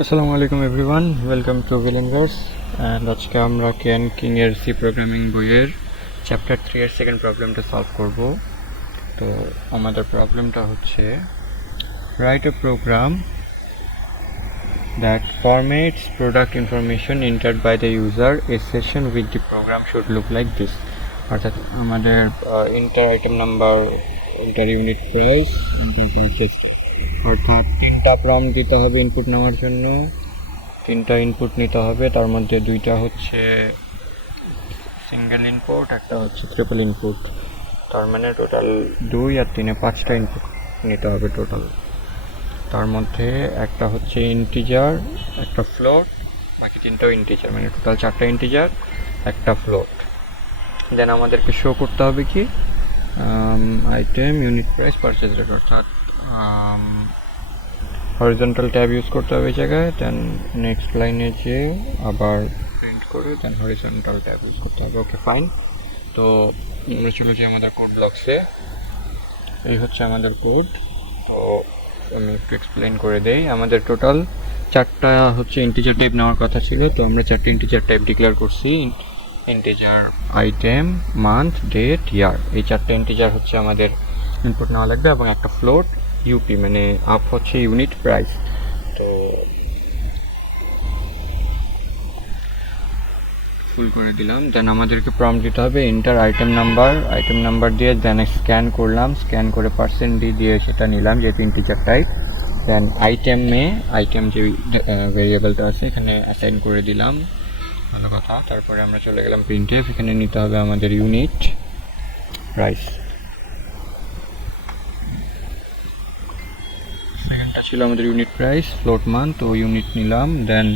আসসালামু আলাইকুম everyone, welcome to ভিলেনভার্স। And আজকে আমরা কেন কিং এর সি প্রোগ্রামিং বইয়ের চ্যাপ্টার 3 এর সেকেন্ড প্রবলেমটা সলভ করব। তো আমাদের প্রবলেমটা হচ্ছে write a program that formats product information entered by the user. A session with the program should look like this. অর্থাৎ আমাদের inter item number, inter unit price, inter purchase, অর্থাৎ তিনটা প্রম্পট দিতে হবে ইনপুট নেওয়ার জন্য। তিনটা ইনপুট নিতে হবে, তার মধ্যে দুইটা হচ্ছে সিঙ্গেল ইনপুট, একটা হচ্ছে ট্রিপল ইনপুট। তার মানে টোটাল 2 আর 3 5টা ইনপুট নিতে হবে টোটাল। তার মধ্যে একটা হচ্ছে ইন্টিজার, একটা ফ্লোট, বাকি তিনটাও ইন্টিজার, মানে টোটাল 4টা ইন্টিজার, একটা ফ্লোট। দেন আমাদেরকে শো করতে হবে কি item, unit price, purchase rate, অর্থাৎ হরিজন্টাল ট্যাব ইউজ করতে হবে এই জায়গায়। দেন নেক্সট লাইনে যে আবার প্রিন্ট করে দেন হরিজন্টাল ট্যাব ইউজ করতে হবে। ওকে, ফাইন। তো আমরা চলে যাই আমাদের কোড ব্লকসে। এই হচ্ছে আমাদের কোড। তো আমি একটু এক্সপ্লেন করে দেই। আমাদের টোটাল 4টা হচ্ছে ইন্টিজার টাইপ নেওয়ার কথা ছিল, তো আমরা 4টা ইন্টিজার টাইপ ডিক্লেয়ার করছি। ইন্টিজার আইটেম, মান্থ, ডেট, ইয়ার, এই 4টা ইন্টিজার হচ্ছে আমাদের ইনপুট নেওয়া লাগবে, এবং একটা ফ্লোট ইউপি, মানে আপ হচ্ছে ইউনিট প্রাইস। তো ফুল করে দিলাম। দেন আমাদেরকে প্রম্পট দিতে হবে এন্টার আইটেম নাম্বার দিয়ে দেন স্ক্যান করলাম, স্ক্যান করে % দিয়ে সেটা নিলাম যেহেতু ইন্টিজার টাইপ। দেন আইটেম যে ভেরিয়েবলটা আছে এখানে অ্যাসাইন করে দিলাম, ভালো কথা। তারপরে আমরা চলে গেলাম প্রিন্টএফ, এখানে নিতে হবে আমাদের ইউনিট প্রাইস। সেকেন্ডটা ছিল আমাদের ইউনিট প্রাইস, ফ্লোট মান, তো ইউনিট নিলাম। দেন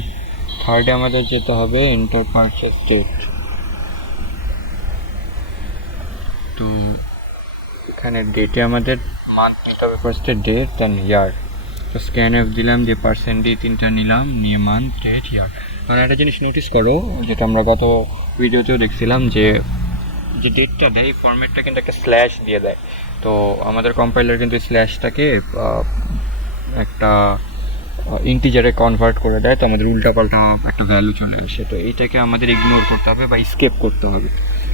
থার্ডে আমাদের যেতে হবে এন্টার পারচেজ ডেট। তো এখানে ডেটে আমাদের মান্থ নিতে হবে ফার্স্টে, ডেট, দেন ইয়ার। তো স্ক্যান এফ দিলাম, যে % তিনটা নিলাম, নিয়ে মান্থ, ডেট, ইয়ার। কারণ একটা জিনিস নোটিস করো, যেটা আমরা গত ভিডিওতেও দেখছিলাম, যে ডেটটা দেয় এই ফরম্যাটটা কিন্তু একটা স্ল্যাশ দিয়ে দেয়। তো আমাদের কম্পাইলার কিন্তু স্ল্যাশটাকে একটা ইন্টিজারে কনভার্ট করে দেয়, তো আমাদের উল্টাপাল্টা একটা ভ্যালু চলে আসে। তো এইটাকে আমাদের ইগনোর করতে হবে বা স্কেপ করতে হবে।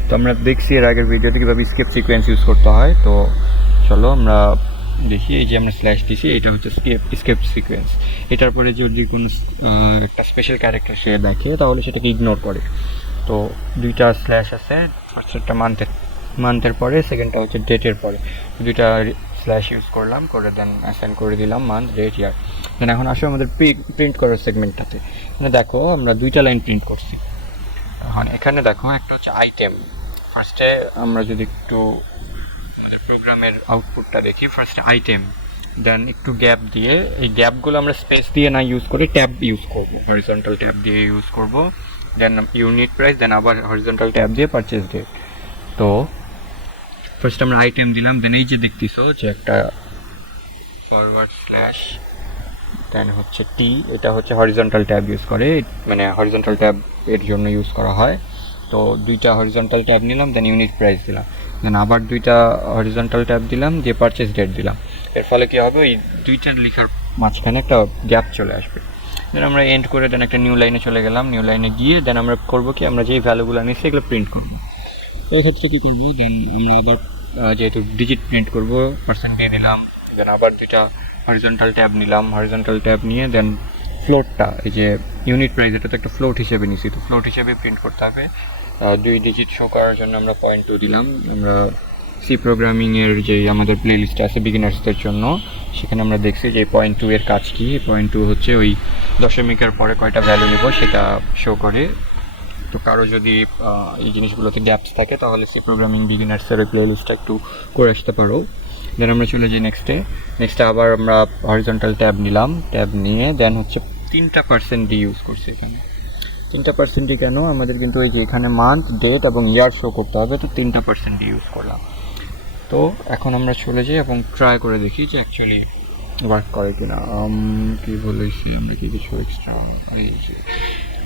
তো আমরা দেখছি এর আগের ভিডিওতে কীভাবে স্কেপ সিকোয়েন্স ইউজ করতে হয়। তো চলো আমরা দেখি। এই যে আমরা স্ল্যাশ দিছি, এটা হচ্ছে স্কেপ সিকোয়েন্স। এটার পরে যদি কোনো একটা স্পেশাল ক্যারেক্টার সে দেখে তাহলে সেটাকে ইগনোর করে। তো দুইটা স্ল্যাশ আছে, ফার্স্টটা মান্থের পরে, সেকেন্ডটা হচ্ছে ডেটের পরে। দুইটা স্ল্যাশ ইউজ করলাম, করে দেন অ্যাসাইন করে দিলাম মান্থ, ডেট, ইয়ার। দেন এখন আসো আমাদের প্রিন্ট করার সেগমেন্টটাতে। মানে দেখো আমরা দুইটা লাইন প্রিন্ট করছি। এখন এখানে দেখো একটা হচ্ছে আইটেম। ফার্স্টে আমরা যদি একটু আমাদের প্রোগ্রামের আউটপুটটা দেখি, ফার্স্টে আইটেম, দেন একটু গ্যাপ দিয়ে, এই গ্যাপগুলো আমরা স্পেস দিয়ে না ইউজ করে ট্যাব ইউজ করব, হরিজন্টাল ট্যাব দিয়ে ইউজ করব। দেন ইউনিট প্রাইস, দেন আবার হরিজন্টাল ট্যাব দিয়ে পারচেজ ডেট। তো ফার্স্ট আমরা আইটেম দিলাম, দেন এই যে দেখতেছো যে একটা ফরওয়ার্ড স্ল্যাশ, দেন হচ্ছে টি, এটা হচ্ছে হরিজন্টাল ট্যাব ইউজ করে, মানে হরিজন্টাল ট্যাব এর জন্য ইউজ করা হয়। তো দুইটা হরিজন্টাল ট্যাব নিলাম, দেন ইউনিট প্রাইস দিলাম, দেন আবার দুইটা হরিজন্টাল ট্যাব দিলাম, দিয়ে পারচেজ ডেট দিলাম। এর ফলে কী হবে, ওই দুইটার লেখার মাঝখানে একটা গ্যাপ চলে আসবে। দেন আমরা এন্ড করে দেন একটা নিউ লাইনে চলে গেলাম। নিউ লাইনে গিয়ে দেন আমরা করবো কি, আমরা যেই ভ্যালুগুলো নিচ্ছি এগুলো প্রিন্ট করবো। এই ক্ষেত্রে কী করবো, দেন আমরা আবার যেহেতু ডিজিট প্রিন্ট করবো, % দিয়ে দিলাম। দেন আবার দুইটা হরিজন্টাল ট্যাব নিলাম, হরিজন্টাল ট্যাব নিয়ে দেন ফ্লোটটা, এই যে ইউনিট প্রাইস, এটা তো একটা ফ্লোট হিসেবে নিছি, তো ফ্লোট হিসেবে প্রিন্ট করতে হবে। 2 ডিজিট শো করার জন্য আমরা 0.2 দিলাম। আমরা সি প্রোগ্রামিংয়ের যে আমাদের প্লে লিস্ট আছে বিগিনার্সদের জন্য, সেখানে আমরা দেখছি যে 0.2 এর কাজ কি। 0.2 হচ্ছে ওই দশমিকের পরে কয়টা ভ্যালু নেব সেটা শো করে। তো কারো যদি এই জিনিসগুলোতে গ্যাপস থাকে তাহলে সি প্রোগ্রামিং বিগিনার্সের ওই প্লে লিস্টটা একটু করে আসতে পারো। দেন আমরা চলে যাই নেক্সটে আবার আমরা হরিজন্টাল ট্যাব নিলাম, ট্যাব নিয়ে দেন হচ্ছে 3টা % ইউজ করছি এখানে। 3টা % কেন, আমাদের কিন্তু ওই যে এখানে মান্থ, ডেট এবং ইয়ার শো করতে হবে, তো 3টা % ইউজ করলাম। তো এখন আমরা চলে যাই এবং ট্রাই করে দেখি যে অ্যাকচুয়ালি ওয়ার্ক করে কিনা। কি বলেছি আমরা, কি কিছু এক্সট্রা, এই যে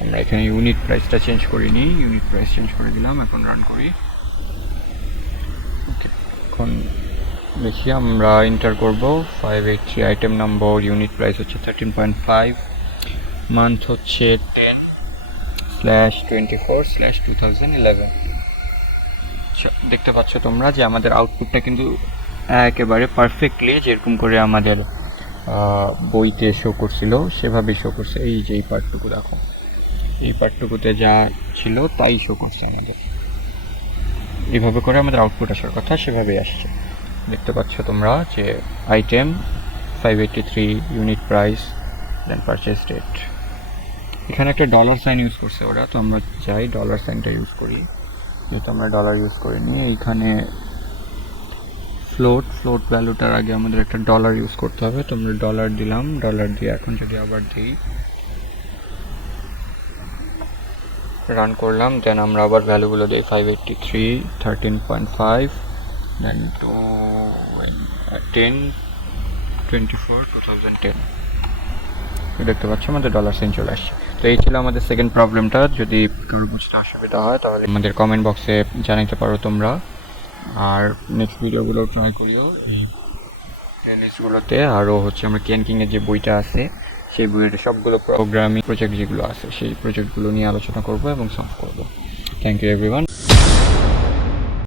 আমরা এখানে ইউনিট প্রাইসটা চেঞ্জ করিনি, ইউনিট প্রাইস চেঞ্জ করে দিলাম। এখন রান করি। ওকে, এখন দেখি আমরা এন্টার করব 583 আইটেম নম্বর, ইউনিট প্রাইস হচ্ছে 13.5, মান্থ হচ্ছে 10/24/2011। দেখতে পাচ্ছ তোমরা যে আমাদের আউটপুটটা কিন্তু একেবারে পারফেক্টলি যেরকম করে আমাদের বইতে শো করছিল সেভাবেই শো করছে। এই যে এই পার্টটুকু দেখো, এই পার্টটুকুতে যা ছিল তাই শো করছে আমাদের। এইভাবে করে আমাদের আউটপুট আসার কথা সেভাবেই আসছে। দেখতে পাচ্ছ তোমরা যে আইটেম 583, ইউনিট প্রাইস, দেন পারচেজ ডেট। এখানে একটা ডলার সাইন ইউজ করছে ওরা, তো আমরা চাই ডলার সাইনটা ইউজ করি, যেহেতু আমরা ডলার ইউজ করিনি। এইখানে ফ্লোট ভ্যালুটার আগে আমাদের একটা ডলার ইউজ করতে হবে, তো আমরা ডলার দিলাম। ডলার দিয়ে এখন যদি আবার দিই, রান করলাম, দেন আমরা আবার ভ্যালুগুলো দিই 583, 13.5, দেন 10/24/2010। দেখতে পাচ্ছ আমাদের ডলার সাইন চলে আসছে। তো এই ছিল আমাদের সেকেন্ড প্রবলেমটা। যদি কারো বুঝতে অসুবিধা হয় তাহলে আমাদের কমেন্ট বক্সে জানাতে পারো তোমরা। আর নেক্সট ভিডিওগুলো ট্রাই করিও এই প্লেলিস্টগুলোতে। আরও হচ্ছে আমরা কিংয়ের যে বইটা আছে সেই বইয়ের সবগুলো প্রোগ্রামিং প্রজেক্ট যেগুলো আছে সেই প্রজেক্টগুলো নিয়ে আলোচনা করব এবং সলভ করব। Thank you everyone.